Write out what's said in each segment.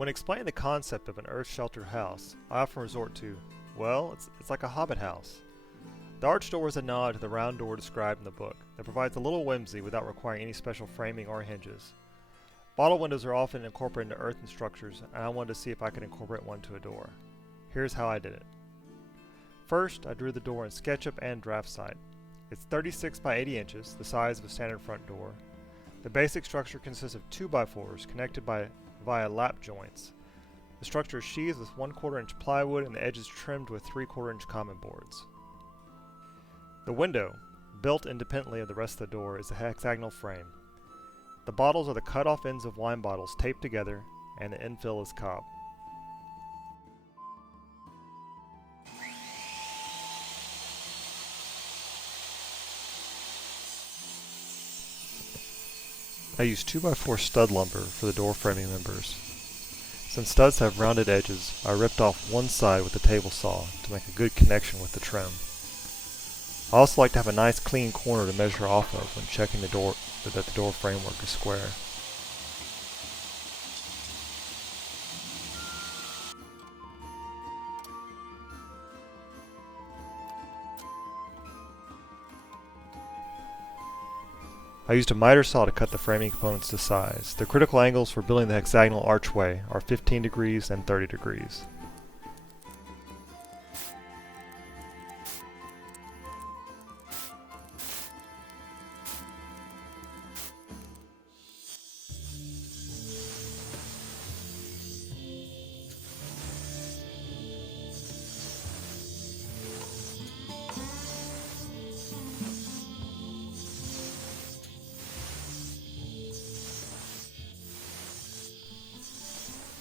When explaining the concept of an earth-sheltered house, I often resort to, well, it's like a hobbit house. The arch door is a nod to the round door described in the book that provides a little whimsy without requiring any special framing or hinges. Bottle windows are often incorporated into earthen structures, and I wanted to see if I could incorporate one to a door. Here's how I did it. First, I drew the door in SketchUp and DraftSight. It's 36 by 80 inches, the size of a standard front door. The basic structure consists of 2x4s connected via lap joints. The structure is sheathed with 1/4 inch plywood and the edges trimmed with 3/4 inch common boards. The window, built independently of the rest of the door, is a hexagonal frame. The bottles are the cut-off ends of wine bottles taped together, and the infill is cob. I used 2x4 stud lumber for the door framing members. Since studs have rounded edges, I ripped off one side with a table saw to make a good connection with the trim. I also like to have a nice clean corner to measure off of when checking that the door framework is square. I used a miter saw to cut the framing components to size. The critical angles for building the hexagonal archway are 15 degrees and 30 degrees.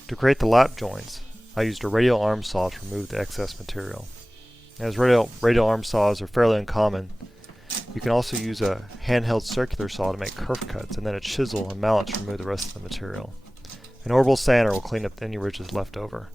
To create the lap joints, I used a radial arm saw to remove the excess material. As radial arm saws are fairly uncommon, you can also use a handheld circular saw to make curve cuts, and then a chisel and mallet to remove the rest of the material. An orbital sander will clean up any ridges left over.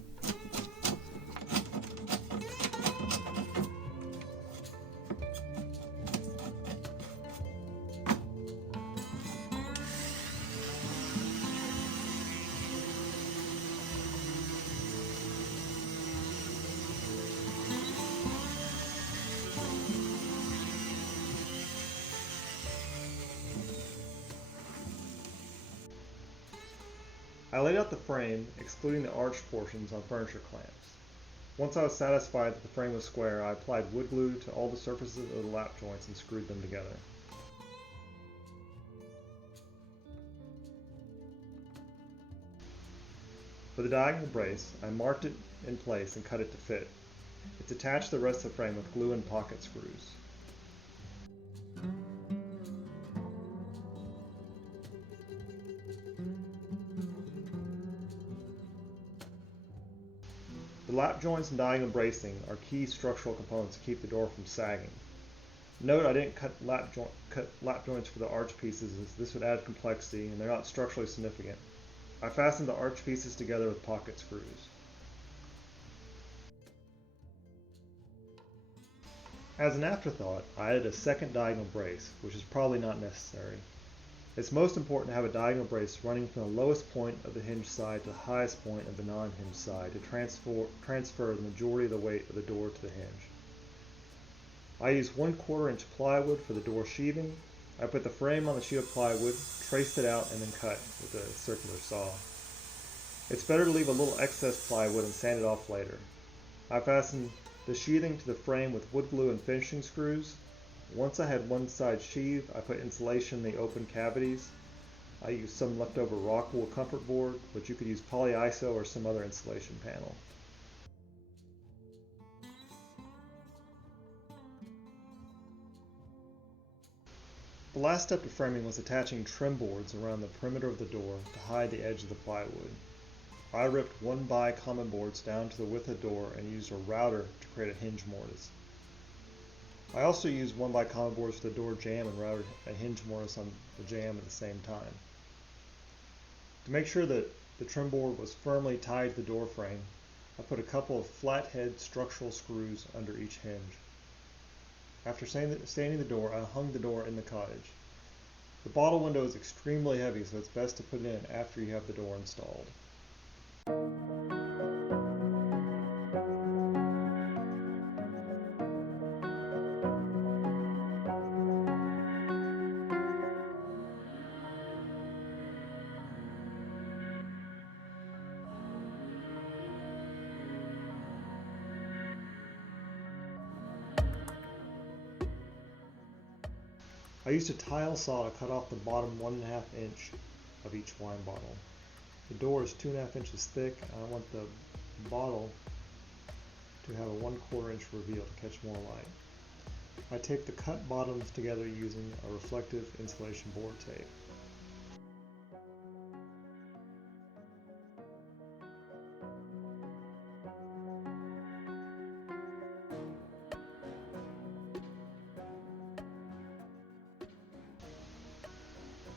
I laid out the frame, excluding the arched portions, on furniture clamps. Once I was satisfied that the frame was square, I applied wood glue to all the surfaces of the lap joints and screwed them together. For the diagonal brace, I marked it in place and cut it to fit. It's attached to the rest of the frame with glue and pocket screws. The lap joints and diagonal bracing are key structural components to keep the door from sagging. Note I didn't cut lap joints for the arch pieces, as this would add complexity and they're not structurally significant. I fastened the arch pieces together with pocket screws. As an afterthought, I added a second diagonal brace, which is probably not necessary. It's most important to have a diagonal brace running from the lowest point of the hinge side to the highest point of the non-hinge side to transfer the majority of the weight of the door to the hinge. I used 1/4 inch plywood for the door sheathing. I put the frame on the sheet of plywood, traced it out, and then cut with a circular saw. It's better to leave a little excess plywood and sand it off later. I fastened the sheathing to the frame with wood glue and finishing screws. Once I had one side sheathed, I put insulation in the open cavities. I used some leftover rock wool comfort board, but you could use polyiso or some other insulation panel. The last step of framing was attaching trim boards around the perimeter of the door to hide the edge of the plywood. I ripped 1x common boards down to the width of the door and used a router to create a hinge mortise. I also used 1x common boards for the door jamb and routed a hinge mortise on the jamb at the same time. To make sure that the trim board was firmly tied to the door frame, I put a couple of flathead structural screws under each hinge. After staining the door, I hung the door in the cottage. The bottle window is extremely heavy, so it's best to put it in after you have the door installed. I used a tile saw to cut off the bottom 1.5 inch of each wine bottle. The door is 2.5 inches thick, and I want the bottle to have a 1/4 inch reveal to catch more light. I tape the cut bottoms together using a reflective insulation board tape.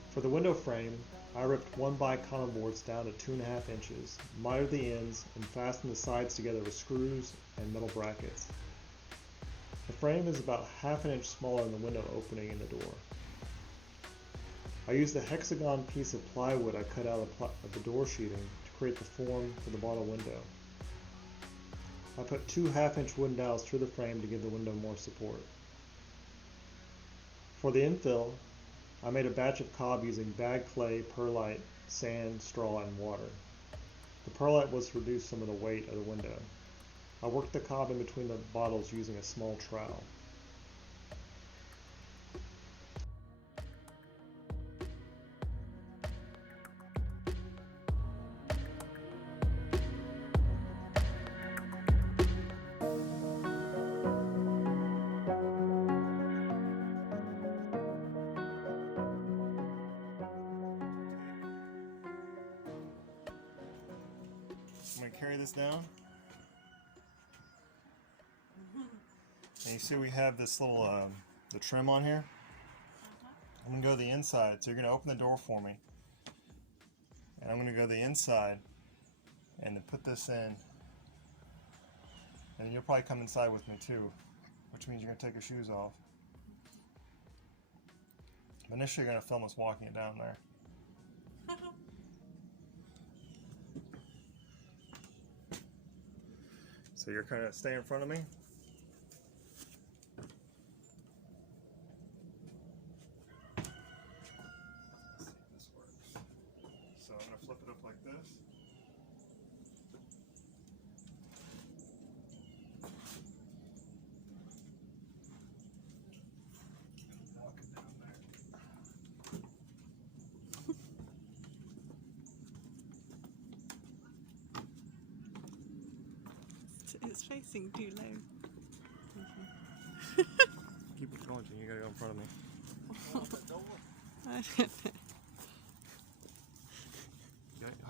For the window frame, I ripped 1x common boards down to 2.5 inches, mitered the ends, and fastened the sides together with screws and metal brackets. The frame is about 1/2 inch smaller than the window opening in the door. I used the hexagon piece of plywood I cut out of the door sheeting to create the form for the bottle window. I put 2 1/2 inch wooden dowels through the frame to give the window more support. For the infill, I made a batch of cob using bagged clay, perlite, sand, straw, and water. The perlite was to reduce some of the weight of the window. I worked the cob in between the bottles using a small trowel. I'm going to carry this down. And you see we have this little the trim on here. I'm going to go to the inside, so you're going to open the door for me. And I'm going to go to the inside and then put this in. And you'll probably come inside with me too, which means you're going to take your shoes off. Initially you're going to film us walking it down there. So you're kind of stay in front of me. Let's see if this works. So I'm going to flip it up like this. Walk it down there. It's facing too low. Keep it going, Gene. You gotta go in front of me.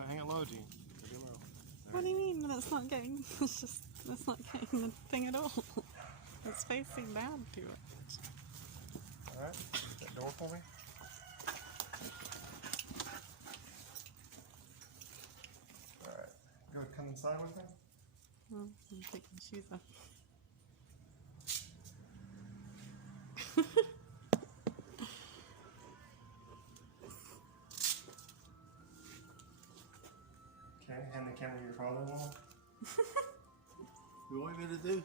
Hang it low, Gene. What do you mean? That's not getting. That's not getting the thing at all. It's facing down too much. All right. That door for me. All right. Go ahead, come inside with me. Well, I'm taking my shoes off. Okay, hand the camera to your father-in-law. You want me to do?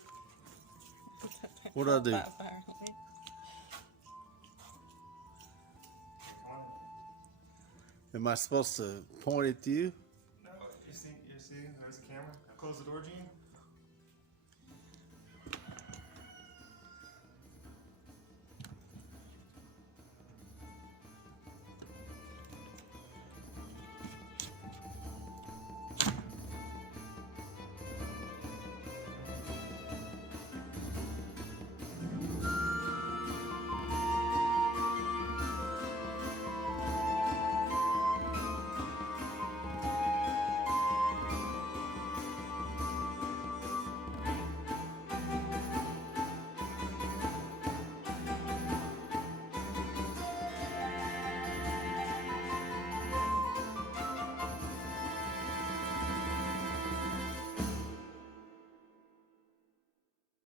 What do I do? Apparently. Am I supposed to point it to you? No, you see, there's a camera. Now close the door, Gene.